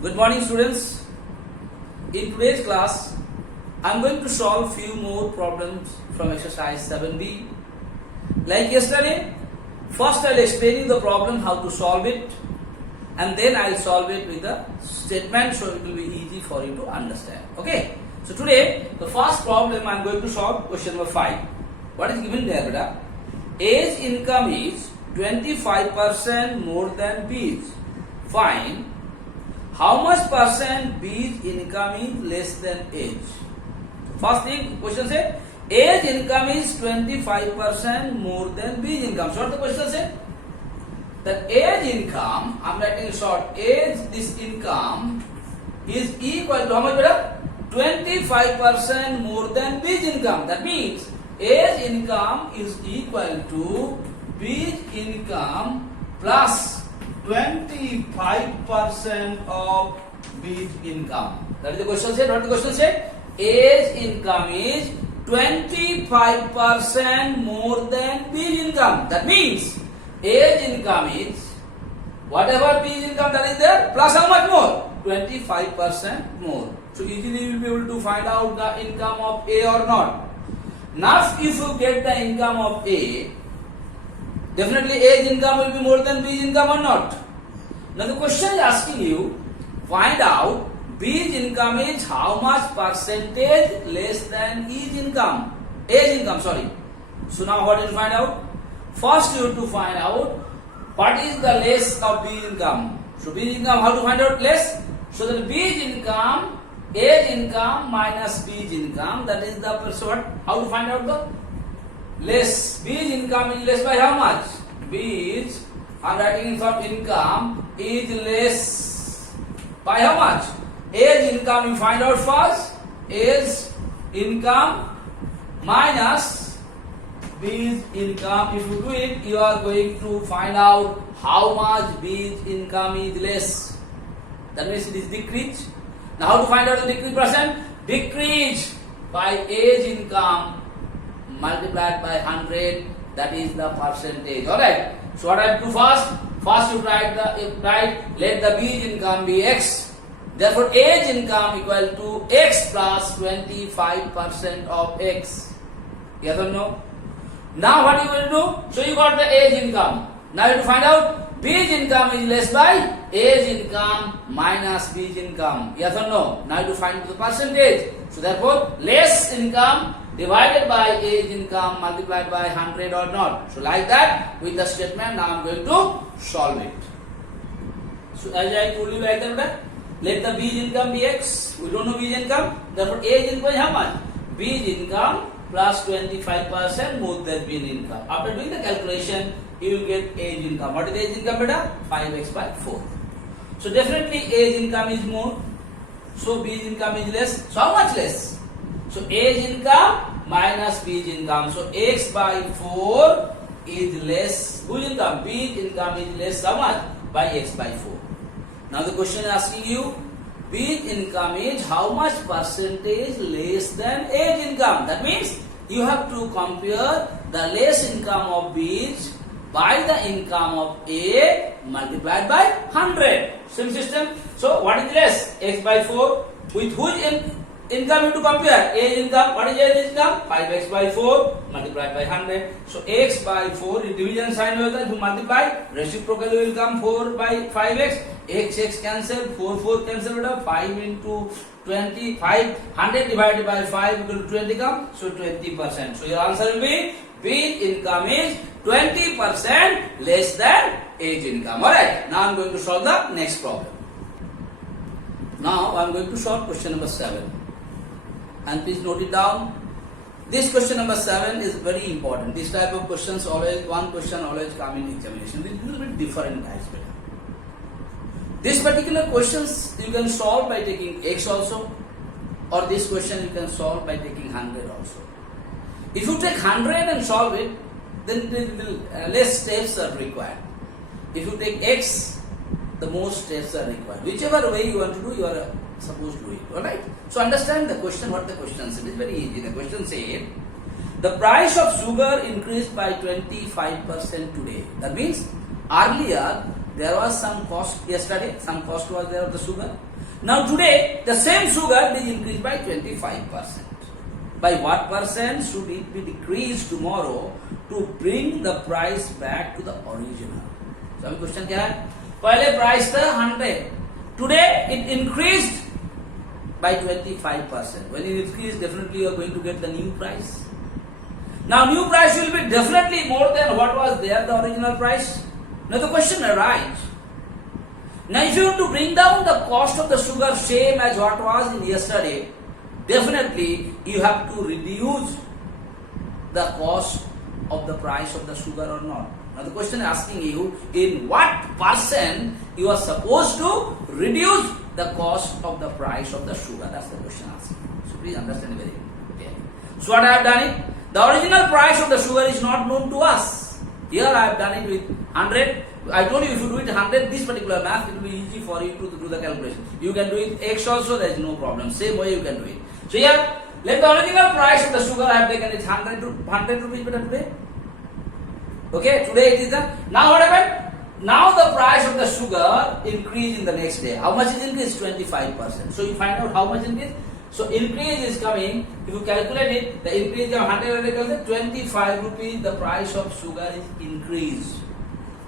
Good morning, students. In today's class, I am going to solve few more problems from exercise 7b. Like yesterday, first I will explain you the problem, how to solve it, and then I will solve it with the statement, so it will be easy for you to understand. Okay. So today, the first problem I am going to solve, question number 5. What is given there, beta? A's income is 25% more than B's. Find how much percent B's income is less than A's. First thing, question says A's income is 25% more than B's income. So what the question says? That A's income, I am writing in short, A's this income is equal to how much, beta? 25% more than B's income. That means A's income is equal to B's income plus 25% of B's income. That is the question said. What the question said? A's income is 25% more than B's income. That means A's income is whatever B's income that is there plus how much more? 25% more. So easily you will be able to find out the income of A or not. Now if you get the income of A, definitely A's income will be more than B's income or not. Now the question is asking you, find out B's income is how much percentage less than A's income. So now what is find out? First you have to find out what is the less of B's income. So B's income, how to find out less? So that B's income, A's income minus B's income, that is the what? How to find out the less? B's income is less by how much? B's, I am writing in short, income is less by how much? A's income you find out first. A's income minus B's income. If you do it, you are going to find out how much B's income is less. That means it is decrease. Now how to find out the decrease percent? Decrease by A's income multiplied by 100, that is the percentage. Alright. So what I have to do first? First you write let the B's income be X. Therefore A's income equal to X plus 25% of X. Yes or no? Now what you will do? So you got the A's income. Now you have to find out B's income is less by A's income minus B's income. Yes or no? Now you have to find the percentage. So therefore less income divided by A's income multiplied by 100 or not. So like that with the statement now I am going to solve it. So as I told you like that, let the B's income be X. We don't know B's income. Therefore A's income is how much? B's income plus 25% more than B's income. After doing the calculation, you will get A's income. What is A's income, beta? 5x by 4. So definitely A's income is more. So B's income is less. So how much less? So A's income minus B's income. So x by 4 is less. Whose income? B's income is less how much? By x by 4. Now the question is asking you, B's income is how much percentage less than A's income. That means you have to compare the less income of B's by the income of A multiplied by 100. Same system. So what is less? X by 4. With whose income you to compare? A's income. What is A's income? 5x by 4 multiplied by 100. So x by 4 is division sign होगा तो multiply reciprocal will come 4 by 5x. X cancel, 4 cancel बेटा 5 into 25, 100 divided by 5 equal to 20 come. So 20%. So your answer will be B's income is 20% less than A's income. Alright. Now I am going to solve the next problem. Now I am going to solve question number 7. And please note it down. This question number 7 is very important. This type of questions always, one question always come in examination. It is a little bit different guys. This particular questions you can solve by taking X also, or this question you can solve by taking 100 also. If you take 100 and solve it, then less steps are required. If you take X, the more steps are required. Whichever way you want to do, you are supposed to do it. Alright? So understand the question, what the question says. It is very easy. The question says, the price of sugar increased by 25% today. That means earlier There was some cost yesterday, some cost was there of the sugar. Now today, the same sugar is increased by 25%. By what percent should it be decreased tomorrow to bring the price back to the original? So अभी question क्या है? पहले price था 100. Today it increased by 25%. When it increased, definitely you are going to get the new price. Now new price will be definitely more than what was there, the original price. Now the question arises. Now if you want to bring down the cost of the sugar same as what was in yesterday, definitely you have to reduce the cost of the price of the sugar or not. Now the question is asking you, in what percent you are supposed to reduce the cost of the price of the sugar? That's the question asking. So please understand very clearly. So what I have done it? The original price of the sugar is not known to us. Here I have done it with 100. I told you if you do it 100, this particular math, it will be easy for you to do the calculation. You can do it X also, there is no problem. Same way you can do it. So here, let the original price of the sugar I have taken is 100 rupees better today. Okay, today it is the, now what happened? Now the price of the sugar increased in the next day. How much is increased? 25%. So you find out how much increase? So increase is coming, if you calculate it, the increase of 100 25 rupees, the price of sugar is increased.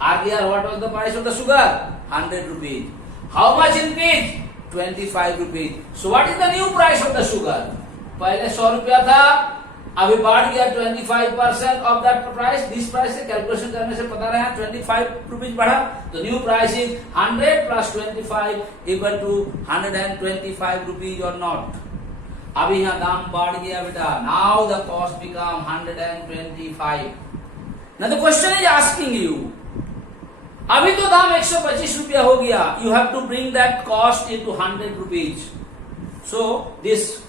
Earlier what was the price of the sugar? 100 rupees. How much increase? 25 rupees. So what is the new price of the sugar? पहले 100 रुपया था, अभी बढ़ गया 25% of that price. This price से calculation करने से पता रहा 25 rupees बढ़ा. The new price is 100 plus 25 equal to 125 rupees or not. अभी यहाँ दाम बढ़ गया बेटा. Now the cost become 125. Now the question is asking you, अभी तो दाम 125 रुपया हो गया. You have to bring that cost into 100 rupees. So this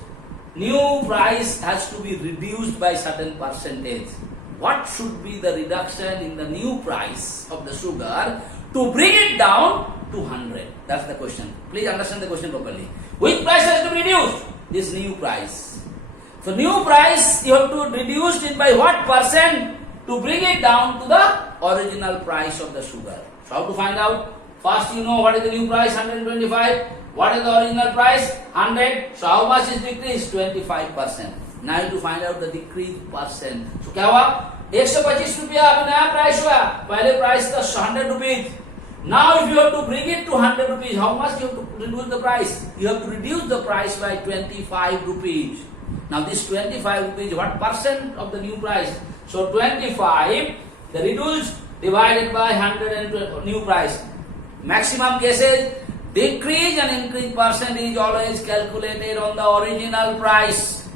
new price has to be reduced by certain percentage. What should be the reduction in the new price of the sugar to bring it down to 100? That's the question. Please understand the question properly. Which price has to be reduced? This new price. So new price you have to reduce it by what percent to bring it down to the original price of the sugar. So how to find out? First you know what is the new price, 125. What is the original price? 100. So how much is decreased? 25%. Now you have to find out the decreased percent. So क्या हुआ? 125 रुपया अभी नया price हुआ. पहले price था 100 rupees. Now if you have to bring it to 100 rupees, how much you have to reduce the price? You have to reduce the price by 25 rupees. Now this 25 rupees, what percent of the new price? So 25, the reduced divided by 100 and new price. Maximum cases, decrease and increase percent is always calculated on the original price.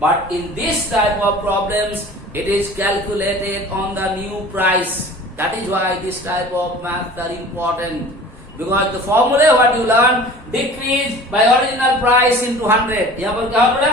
But in this type of problems, it is calculated on the new price. That is why this type of math are important. Because the formula what you learn, decrease by original price into 100. यहाँ पर क्या होगा?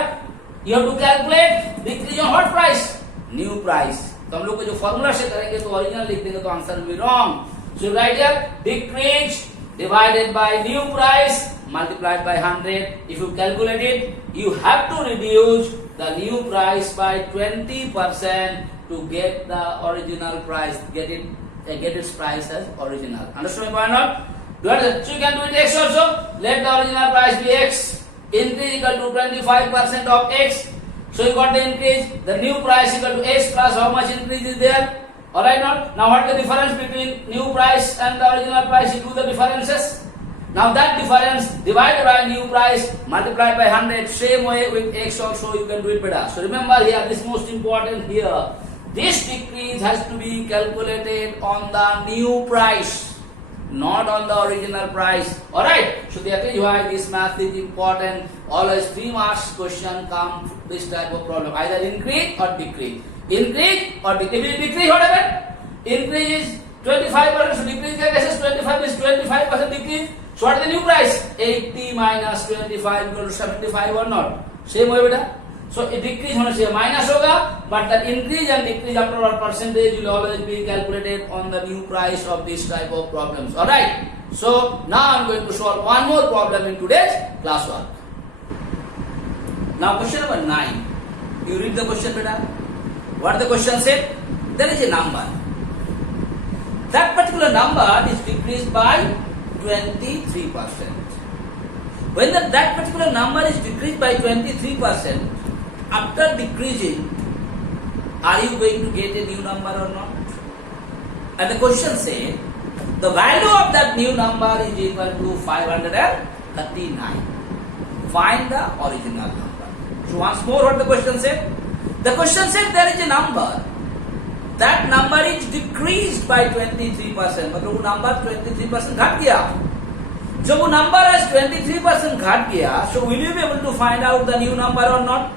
You have to calculate decrease on what price? New price. तो हम लोग को जो formula से करेंगे तो original लिख देंगे तो answer will be wrong. So right here, decrease divided by new price multiplied by 100. If you calculate it, you have to reduce the new price by 20% to get the original price, get its price as original. Understand my point or not? Do you understand? So you can do it X also. Let the original price be X. Increase equal to 25% of X. So you got the increase. The new price equal to X plus how much increase is there? Alright not? Now what is the difference between new price and the original price? You do the differences. Now that difference divided by new price multiplied by 100. Same way with X also you can do it better. So remember here, this is most important here. This decrease has to be calculated on the new price, not on the original price. Alright? So that is why this math is important. Always 3 marks question come this type of problem. Either increase or decrease. Increase or decrease. If you decrease, what happened? Increase is 25%. So decrease is 25 is 25% decrease. So what is the new price? 80 minus 25 equal to 75 or not? Same way beta. So a decrease होना चाहिए minus होगा, but the increase and decrease after all percentage will always be calculated on the new price of this type of problems. All right. So now I'm going to solve one more problem in today's classwork. Now question number 9. You read the question, beta. What the question said? There is a number. that particular number is decreased by 23%. When that particular number is decreased by 23%, after decreasing, are you going to get a new number or not? And the question says, the value of that new number is equal to 539. Find the original number. So once more what the question said? The question said there is a number. That number is decreased by 23%. मतलब वो number 23% घट गया. जब वो number as 23% घट गया, so will you be able to find out the new number or not?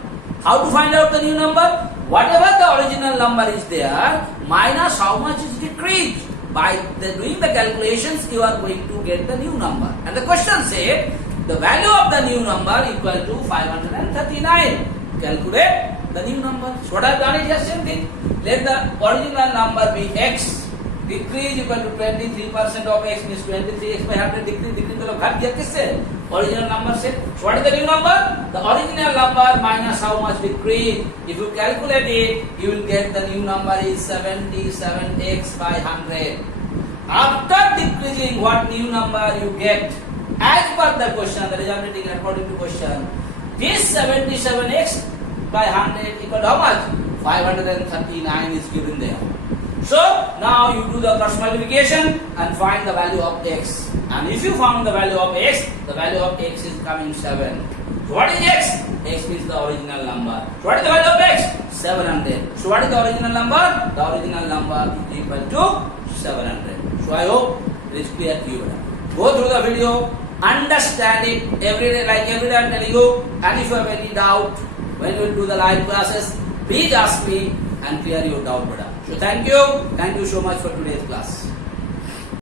How to find out the new number? Whatever the original number is there, minus how much is decreased. By doing the calculations, you are going to get the new number. And the question said, the value of the new number equal to 539. Calculate the new number. So what I have done is just same thing. Let the original number be x. Decrease equal to 23% of x means 23x by 100 decrease मतलब घट गया किससे? Original number से. So what is the new number? The original number minus how much decrease. If you calculate it, you will get the new number is 77x by 100. After decreasing, what new number you get? As per the question, the result is according to question. This 77x by 100 equal to how much? 539 is given there. So now you do the cross multiplication and find the value of x. And if you found the value of x, the value of x is coming 7. So what is x? X means the original number. So what is the value of x? 700. So what is the original number? The original number is equal to 700. So I hope it is clear to you. Go through the video, understand it every day, like every day I am telling you. And if you have any doubt when you will do the live classes, please ask me and clear your doubt, brother. So thank you so much for today's class.